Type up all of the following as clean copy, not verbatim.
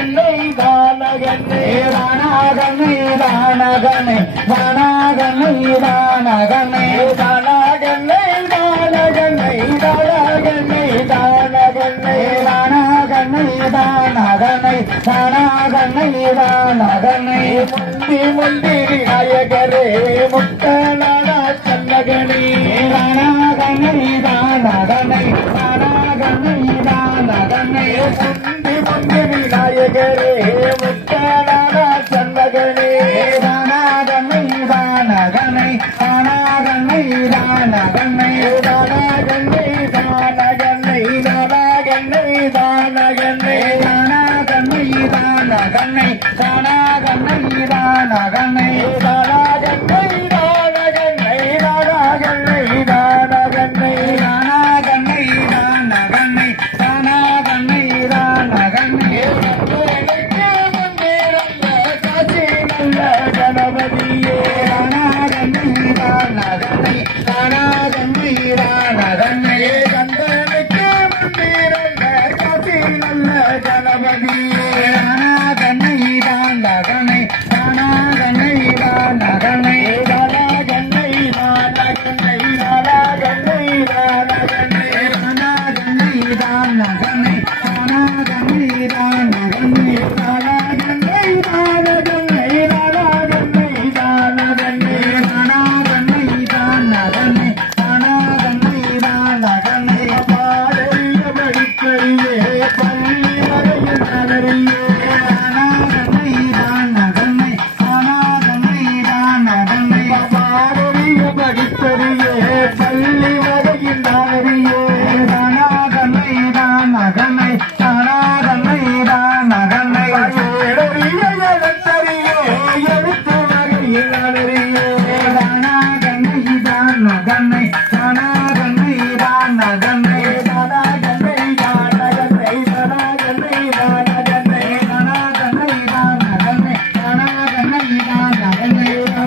கண்ணை தான கண்ணை தானா கண்ணை தான கண்ணை தானா கண்ணை தான கண்ணை தானா கண்ணை தான கண்ணை தானா கண்ணை தான கண்ணை தானா கண்ணை தான கண்ணை தானா கண்ணை தான கண்ணை முந்தி முந்திரி நாயகரே முக்தனான சன்னகனி தானா கண்ணை தான கண்ணை தானா கண்ணை தான கண்ணை முந்தி முந்திரி நாயகரே முக்தனான சன்னகனி தானா கண்ணை தான கண்ணை தானா கண்ணை தான கண்ணை தானா கண்ணை தான கண்ணை தானா கண்ணை தான கண்ணை தானா கண்ணை தான கண்ணை தானா கண்ணை தான கண்ணை தானா கண்ணை தான கண்ணை தானா கண்ணை தான கண்ணை தானா கண்ணை தான கண்ணை தானா கண்ணை தான கண்ணை காட்சி நல்ல கணபதியே தானா கண்ணை தான கண்ணை தானா கண்ணை தான கண்ணை கந்தனுக்கு மந்திரங்க காட்சி நல்ல கணபதியே தானா கண்ணை தான கண்ணை தானா கண்ணை தான கண்ணை தானா கண்ணை தான கண்ணை தானா கண்ணை தான கண்ணை தானா கண்ணை தான கண்ணை தானா கண்ணை தான கண்ணை தானா கண்ணை தான கண்ணை தானா கண்ணை தான கண்ணை தானா கண்ணை தான கண்ணை தானா கண்ணை தான கண்ணை பாடறிய படிப்பறியே பள்ளி வரையில் நகரியே தானா கண்ணை தான கண்ணை தானா கண்ணை தான கண்ணை பாடறிய படிப்பறியே பள்ளி வரையில் நகரியே தானா கண்ணை தான கண்ணை தானா கண்ணை தான கண்ணை எழுதிய எழுத்தறியே எழுத்து வகையில் நகரியே தானா கண்ணை தான கண்ணை தானா கண்ணை தான கண்ணை தானா கண்ணை தான கண்ணை தானா கண்ணை தான கண்ணை தானா கண்ணை தான கண்ணை தானா கண்ணை தான கண்ணை தானா கண்ணை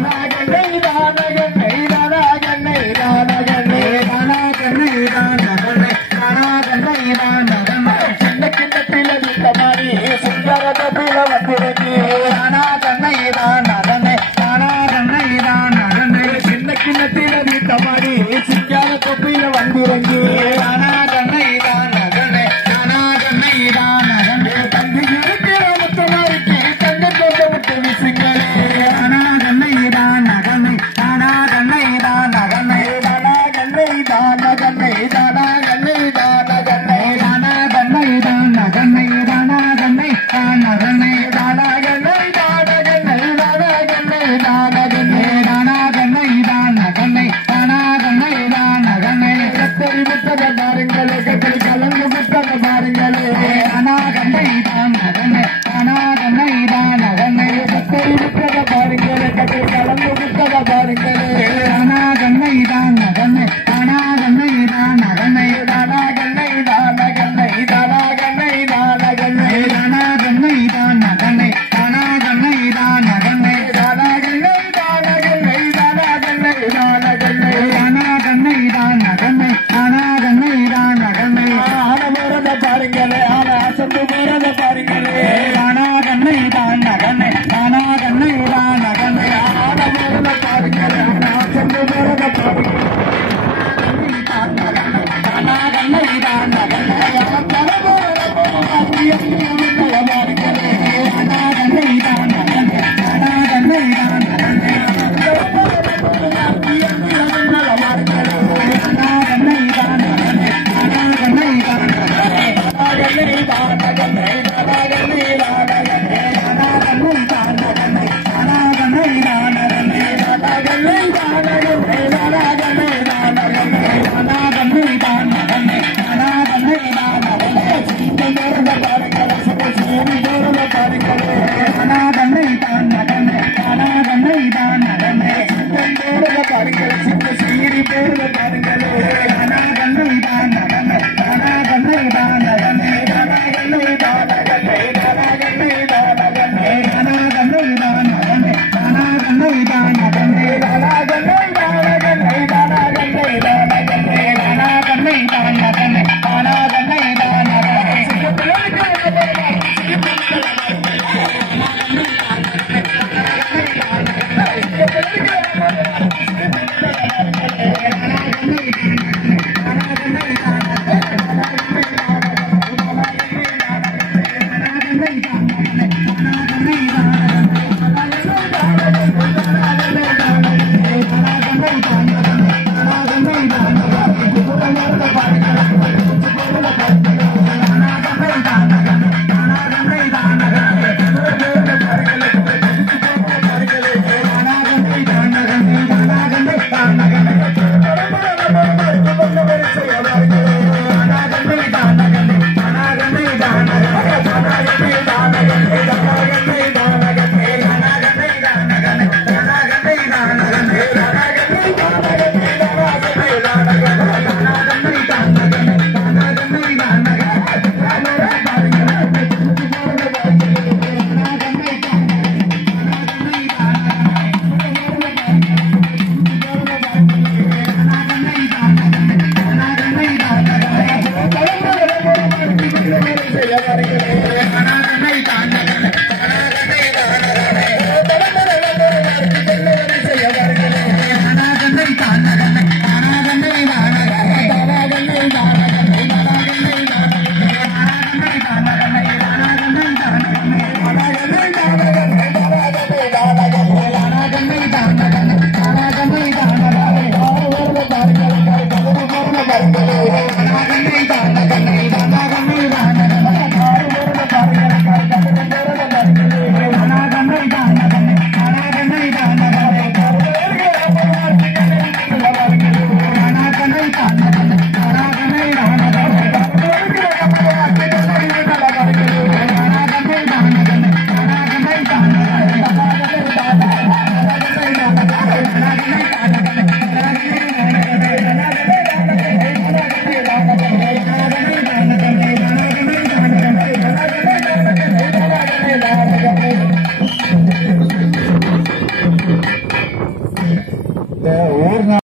தான கண்ணை தானா கண்ணை தான கண்ணை தானா கண்ணை தான கண்ணை தானா கண்ணை தான கண்ணை சின்ன கிண்ணத்தில் அடித்தமாரி சிங்கரதத்தில் வந்திருக்கே தானா கண்ணை தான கண்ணை தானா கண்ணை தான கண்ணை சின்ன கிண்ணத்தில் அடித்தமாரி சிங்கார தொப்பில வந்திருக்கே தானா கண்ணை தான கண்ணை தானா கண்ணை தான கண்ணை தந்தி இருக்கிற முத்தமாரிக்கு தங்க தோட்ட விட்டு விசுங்களே தானா கண்ணை தான கண்ணை தானா கண்ணை தான கண்ணை தானா கண்ணை தான கண்ணை தானா கண்ணை தான கண்ணை தானா கண்ணை தான கண்ணை தானா கண்ணை தான கண்ணை தானா கண்ணை தான கண்ணை தானா கண்ணை தான கண்ணை தானா கண்ணை தான கண்ணை தானா கண்ணை தான கண்ணை கத்தரி முத்தக பாருங்களே கத்தரி கலந்து முத்தக பாருங்களே தானா கண்ணை தான கண்ணை தானா கண்ணை தான கண்ணை கத்தரி முத்தக பாருங்களே கத்தரி கலந்து முத்தக பாருங்களே தானா கண்ணை தான கண்ணை தானா கண்ணை தான கண்ணை தானா கண்ணை தான கண்ணை தானா கண்ணை தான கண்ணை தானா கண்ணை தான கண்ணை தானா கண்ணை தான கண்ணை தானா கண்ணை தான கண்ணை தானா கண்ணை தான கண்ணை தானா கண்ணை தான கண்ணை தானா கண்ணை தான கண்ணை ஆன போறத பாருங்களே ஆன அசந்து போறத பாருங்களே தானா கண்ணை தான கண்ணை தானா கண்ணை தான கண்ணை ஆன போறத பாருங்களே ஆன அசந்து போறத பாருங்களே தானா கண்ணை தான கண்ணை தர போற பாருங்களே தானா கண்ணை தான கண்ணை தானா கண்ணை தான கண்ணை Thank you. கண்ணனை